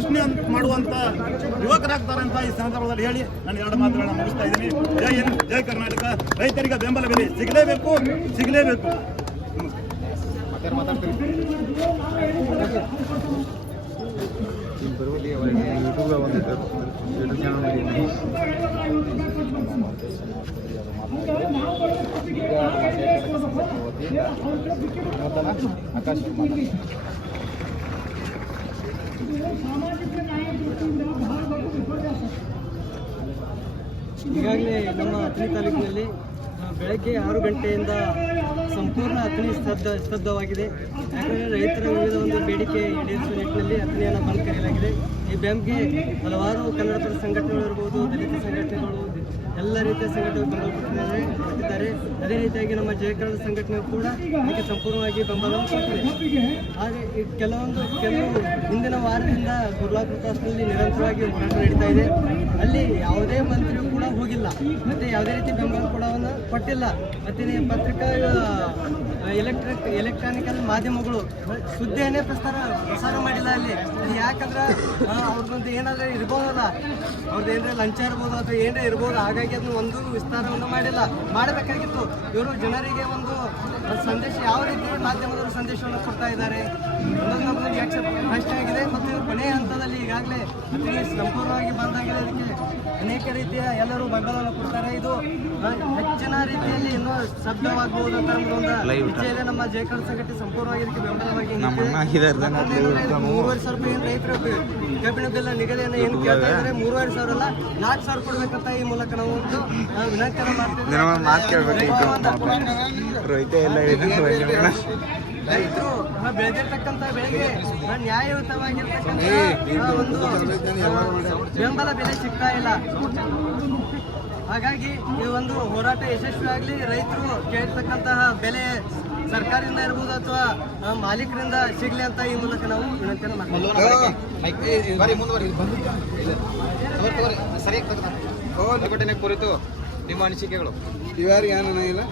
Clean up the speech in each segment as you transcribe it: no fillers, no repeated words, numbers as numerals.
ಪ್ರಶ್ನೆ ಮಾಡುವಂತ ಯುವಕರಾಗ್ತಾರಂತ ಈ ಸಂದರ್ಭದಲ್ಲಿ ಹೇಳಿ ನಾನು 2 ಮಾತುಗಳನ್ನ ಮುಗಿಸ್ತಾ ಇದ್ದೀನಿ. ಜೈ ಹಿಂದ್, ಜೈ ಕರ್ನಾಟಕ. ರೈತರಿಗೆ ಬೆಂಬಲ ಬೆಲೆ ಸಿಗಲೇಬೇಕು. ಈಗಾಗಲೇ ನಮ್ಮ ಅಥಣಿ ತಾಲೂಕಿನಲ್ಲಿ ಬೆಳಗ್ಗೆ 6 ಗಂಟೆಯಿಂದ ಸಂಪೂರ್ಣ ಅಥಣಿ ಸ್ತಬ್ಧವಾಗಿದೆ. ಯಾಕಂದರೆ ರೈತರ ವಿವಿಧ ಒಂದು ಬೇಡಿಕೆ ಈಡೇರಿಸುವ ನಿಟ್ಟಿನಲ್ಲಿ ಅಥಣಿಯನ್ನು ಬಂದ್ ಕರೆಯಲಾಗಿದೆ. ಈ ಬ್ಯಾಂಕ್ಗೆ ಹಲವಾರು ಕನ್ನಡ ಪರ ಸಂಘಟನೆಗಳು ಇರ್ಬೋದು, ದಲಿತ ಸಂಘಟನೆಗಳು, ಎಲ್ಲ ರೀತಿಯ ಸಂಘಟನೆಗಳು ಕೊಟ್ಟಿದ್ದಾರೆ. ಅದೇ ರೀತಿಯಾಗಿ ನಮ್ಮ ಜಯಕರಣ ಸಂಘಟನೆ ಕೂಡ ಇದಕ್ಕೆ ಸಂಪೂರ್ಣವಾಗಿ ಬೆಂಬಲವನ್ನು ಕೊಟ್ಟಿದೆ. ಆದರೆ ಕೆಲವು ಹಿಂದಿನ ವಾರದಿಂದ ಗುರುಲಾಪುರ ಕ್ರಾಸ್ನಲ್ಲಿ ನಿರಂತರವಾಗಿ ಹೋರಾಟ ನಡೀತಾ ಇದೆ. ಅಲ್ಲಿ ಯಾವುದೇ ಮಂತ್ರಿಯೂ ಕೂಡ ಹೋಗಿಲ್ಲ, ಮತ್ತು ಯಾವುದೇ ರೀತಿ ಬೆಂಬಲ ಕೂಡ ಕೊಟ್ಟಿಲ್ಲ. ಮತ್ತು ಪತ್ರಿಕಾ ಎಲೆಕ್ಟ್ರಾನಿಕಲ್ ಮಾಧ್ಯಮಗಳು ಸುದ್ದಿಯನ್ನೇ ಪ್ರಸಾರ ಮಾಡಿಲ್ಲ. ಅಲ್ಲಿ ಯಾಕಂದ್ರೆ ಅವ್ರದ್ದು ಏನಾದರೂ ಇರ್ಬೋದಲ್ಲ, ಅವ್ರದ್ದು ಏನಾರ ಲಂಚ ಇರ್ಬೋದು ಅಥವಾ ಏನಾರ ಇರ್ಬೋದು. ಹಾಗಾಗಿ ಅದನ್ನು ಒಂದು ವಿಸ್ತಾರವನ್ನು ಮಾಡಬೇಕಾಗಿತ್ತು. ಇವರು ಜನರಿಗೆ ಒಂದು ಸಂದೇಶ ಯಾವ ರೀತಿ ಮಾಧ್ಯಮದವರು ಸಂದೇಶವನ್ನು ಕೊಡ್ತಾ ಇದ್ದಾರೆ ಅನ್ನೋದು ಪ್ರಶ್ನೆ ಆಗಿದೆ. ಮತ್ತು ಇವರು ಕೊನೆಯ ಹಂತದಲ್ಲಿ ಈಗಾಗಲೇ ಸಂಪೂರ್ಣವಾಗಿ ಬಂದಾಗಿದೆ. ಅದಕ್ಕೆ ಅನೇಕ ರೀತಿಯ ಎಲ್ಲರೂ ಬೆಂಬಲವನ್ನು ಕೊಡ್ತಾರೆ. ಇದು ಹೆಚ್ಚಿನ ರೀತಿಯಲ್ಲಿ ಇನ್ನೂ ಶಬ್ದವಾಗಬಹುದು ಅಂತ ಒಂದು ಇಚ್ಛೆಯಲ್ಲಿ ನಮ್ಮ ಜಯಕರಣ ಸಂಘಟನೆ ಸಂಪೂರ್ಣವಾಗಿ ಇದಕ್ಕೆ ಬೆಂಬಲವಾಗಿ 3,500 ರೂಪಾಯಿ ಏನು ರೈತರು ಕಬ್ಬಿಣ ಬೆಲ್ಲ ನಿಗದಿಯನ್ನು ಏನು ಕೇಳ್ತಾ ಇದ್ದಾರೆ, 3,500 ಅಲ್ಲ 4,000 ಕೊಡಬೇಕಂತ ಈ ಮೂಲಕ ನಾವು ಒಂದು ವಿನಂತಿಯನ್ನು ಮಾಡ್ತೀವಿ. ರೈತರು ಬೆಳೆದಿರ್ತಕ್ಕಂಥ ಬೆಳೆಗೆ ನ್ಯಾಯಯುತವಾಗಿರ್ತಕ್ಕಂಥ ಒಂದು ಬೆಂಬಲ ಬೆಲೆ ಸಿಗ್ತಾ ಇಲ್ಲ. ಹಾಗಾಗಿ ಈ ಒಂದು ಹೋರಾಟ ಯಶಸ್ವಿಯಾಗಲಿ, ರೈತರು ಕೇಳಿರ್ತಕ್ಕಂತಹ ಬೆಲೆ ಸರ್ಕಾರದಿಂದ ಇರ್ಬೋದು ಅಥವಾ ಮಾಲೀಕರಿಂದ ಸಿಗಲಿ ಅಂತ ಈ ಮೂಲಕ ನಾವು ವಿನಂತಿಯನ್ನು ಪ್ರತಿಭಟನೆ ಕುರಿತು ನಿಮ್ಮ ಅನಿಸಿಕೆಗಳು? ಇಲ್ಲ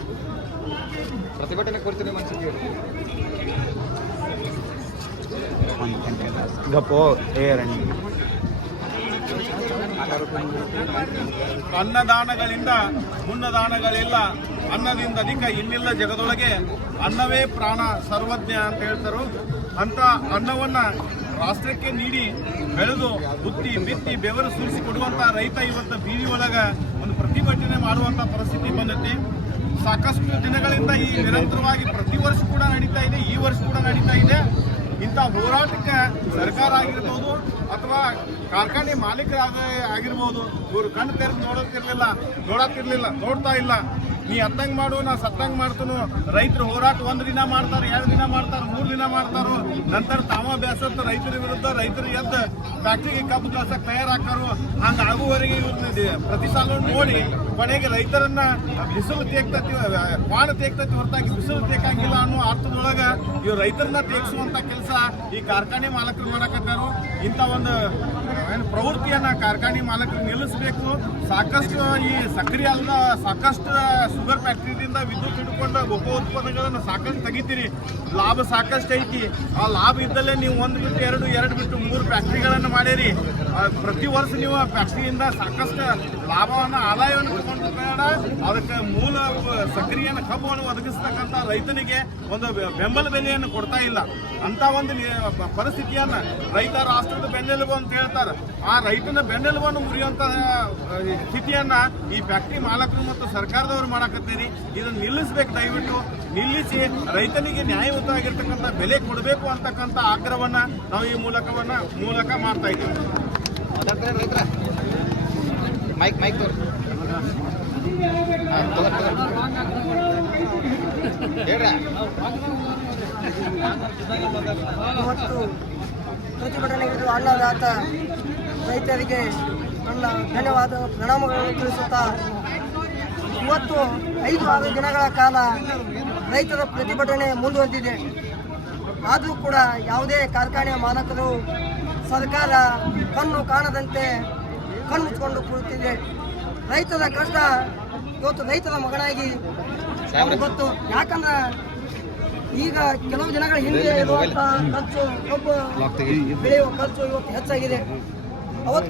ಪ್ರತಿಭಟನೆ ಕುರಿತು ನಿಮ್ಮ ಅನಿಸಿಕೆಗಳು? ಅನ್ನದಾನಗಳಿಂದ ಮುನ್ನದಾನಗಳಿಲ್ಲ, ಅನ್ನದಿಂದ ಅಧಿಕ ಇನ್ನಿಲ್ಲ ಜಗದೊಳಗೆ, ಅನ್ನವೇ ಪ್ರಾಣ ಸರ್ವಜ್ಞ ಅಂತ ಹೇಳ್ತಾರೋ ಅಂತ ಅನ್ನವನ್ನ ರಾಷ್ಟ್ರಕ್ಕೆ ನೀಡಿ ಬೆಳೆದು ಬುತ್ತಿ ಬಿತ್ತಿ ಬೆವರು ಸುರಿಸಿ ಕೊಡುವಂಥ ರೈತ ಇವತ್ತು ಬೀದಿ ಒಳಗ ಒಂದು ಪ್ರತಿಭಟನೆ ಮಾಡುವಂಥ ಪರಿಸ್ಥಿತಿ ಬಂದೈತಿ. ಸಾಕಷ್ಟು ದಿನಗಳಿಂದ ಈ ನಿರಂತರವಾಗಿ ಪ್ರತಿ ವರ್ಷ ಕೂಡ ನಡೀತಾ ಇದೆ, ಈ ವರ್ಷ ಕೂಡ ನಡೀತಾ ಇದೆ. ಇಂಥ ಹೋರಾಟಕ್ಕೆ ಸರ್ಕಾರ ಆಗಿರ್ಬೋದು ಅಥವಾ ಕಾರ್ಖಾನೆ ಮಾಲೀಕರಾಗಿರ್ಬೋದು, ಇವರು ಕಣ್ಣು ತೆರೆದು ನೋಡ್ತಾ ಇಲ್ಲ. ನೀ ಹತ್ತಂಗೆ ಮಾಡು, ನಾ ಸತ್ತಂಗೆ ಮಾಡ್ತಾನು. ರೈತರು ಹೋರಾಟ 1 ದಿನ ಮಾಡ್ತಾರೆ, 2 ದಿನ ಮಾಡ್ತಾರೆ, 3 ದಿನ ಮಾಡ್ತಾರೋ. ನಂತರ ತಾವ ಬೇಸತ್ತು ರೈತರ ವಿರುದ್ಧ ರೈತರು ಎದ್ದು ಫ್ಯಾಕ್ಟ್ರಿಗೆ ಕಬ್ಬು ಕಳ್ಸಕ್ಕೆ ತಯಾರಾಕಾರು. ಹಂಗೆ ಆಗುವವರೆಗೆ ಇವ್ರನ್ನ ಪ್ರತಿ ಸಾಲ ನೋಡಿ ಕೊನೆಗೆ ರೈತರನ್ನ ಬಿಸಿಲು ಕ್ವಾಣ ತೇಗ್ತತಿ ಹೊರತಾಗಿ ಬಿಸಿಲು ತೇಕಂಗಿಲ್ಲ ಅನ್ನೋ ಅರ್ಥದೊಳಗೆ ಇವ್ರು ರೈತರನ್ನ ತೇಗಿಸುವಂಥ ಕೆಲಸ ಈ ಕಾರ್ಖಾನೆ ಮಾಲಕರು ಮಾಡಕತ್ತಾರು. ಇಂಥ ಒಂದು ಪ್ರವೃತ್ತಿಯನ್ನು ಕಾರ್ಖಾನೆ ಮಾಲಕರು ನಿಲ್ಲಿಸಬೇಕು. ಸಾಕಷ್ಟು ಈ ಸಕ್ರಿಯ ಅಲ್ಲ, ಸಾಕಷ್ಟು ಶುಗರ್ ಫ್ಯಾಕ್ಟ್ರಿಯಿಂದ ವಿದ್ಯುತ್ ಹಿಡ್ಕೊಂಡು ಉಪ ಉತ್ಪನ್ನಗಳನ್ನು ಸಾಕಷ್ಟು ತೆಗಿತೀರಿ. ಲಾಭ ಸಾಕಷ್ಟು ಐತಿ. ಆ ಲಾಭ ಇದ್ದಲ್ಲೇ ನೀವು 1 ಬಿಟ್ಟು 2 ಬಿಟ್ಟು 3 ಫ್ಯಾಕ್ಟ್ರಿಗಳನ್ನು ಮಾಡಿರಿ. ಪ್ರತಿ ವರ್ಷ ನೀವು ಫ್ಯಾಕ್ಟ್ರಿಯಿಂದ ಸಾಕಷ್ಟು ಲಾಭವನ್ನು ಆದಾಯವನ್ನು ಇಟ್ಕೊಂಡು ಬೇಡ, ಅದಕ್ಕೆ ಮೂಲ ಸಕ್ರಿಯನ ಕಬ್ಬನ್ನು ಒದಗಿಸ್ತಕ್ಕಂಥ ರೈತನಿಗೆ ಒಂದು ಬೆಂಬಲ ಬೆಲೆಯನ್ನು ಕೊಡ್ತಾ ಇಲ್ಲ. ಅಂತ ಒಂದು ಪರಿಸ್ಥಿತಿಯನ್ನು ರೈತ ರಾಷ್ಟ್ರದ ಬೆನ್ನೆಲುಬು ಅಂತ ಹೇಳ್ತಾರೆ. ಆ ರೈತನ ಬೆನ್ನೆಲುಬನ್ನು ಮುರಿಯುವಂಥ ಸ್ಥಿತಿಯನ್ನು ಈ ಫ್ಯಾಕ್ಟ್ರಿ ಮಾಲಕರು ಮತ್ತು ಸರ್ಕಾರದವರು ಮಾಡಕತ್ತೀರಿ. ಇದನ್ನು ನಿಲ್ಲಿಸಬೇಕು. ದಯವಿಟ್ಟು ನಿಲ್ಲಿಸಿ ರೈತನಿಗೆ ನ್ಯಾಯಯುತವಾಗಿರ್ತಕ್ಕಂಥ ಬೆಲೆ ಕೊಡಬೇಕು ಅಂತಕ್ಕಂಥ ಆಗ್ರಹವನ್ನು ನಾವು ಈ ಮೂಲಕ ಮಾಡ್ತಾ ಇದ್ದೀವಿ. ಇವತ್ತು ಪ್ರತಿಭಟನೆಗೆ ಅನ್ನದಾತ ರೈತರಿಗೆ ನನ್ನ ಧನ್ಯವಾದ ಪ್ರಣಾಮಗಳನ್ನು ತಿಳಿಸುತ್ತಾ, ಇವತ್ತು 5-6 ದಿನಗಳ ಕಾಲ ರೈತರ ಪ್ರತಿಭಟನೆ ಮುಂದುವರೆದಿದೆ. ಆದರೂ ಕೂಡ ಯಾವುದೇ ಕಾರ್ಖಾನೆಯ ಮಾಲಕರು ಸರ್ಕಾರ ಕಣ್ಣು ಕಾಣದಂತೆ ಕಣ್ಣುಚ್ಚಿಕೊಂಡು ಕೂರುತ್ತಿದೆ. ರೈತರ ಕಷ್ಟ ಇವತ್ತು ರೈತರ ಮಗನಾಗಿ ನಮಗೆ ಗೊತ್ತು. ಯಾಕಂದ್ರೆ ಈಗ ಕೆಲವು ದಿನಗಳ ಹಿಂದೆ ಇರುವಂತಹ ಖರ್ಚು ಕಬ್ಬು ಬೆಳೆಯುವ ಖರ್ಚು ಇವತ್ತು ಹೆಚ್ಚಾಗಿದೆ. ಅವತ್ತು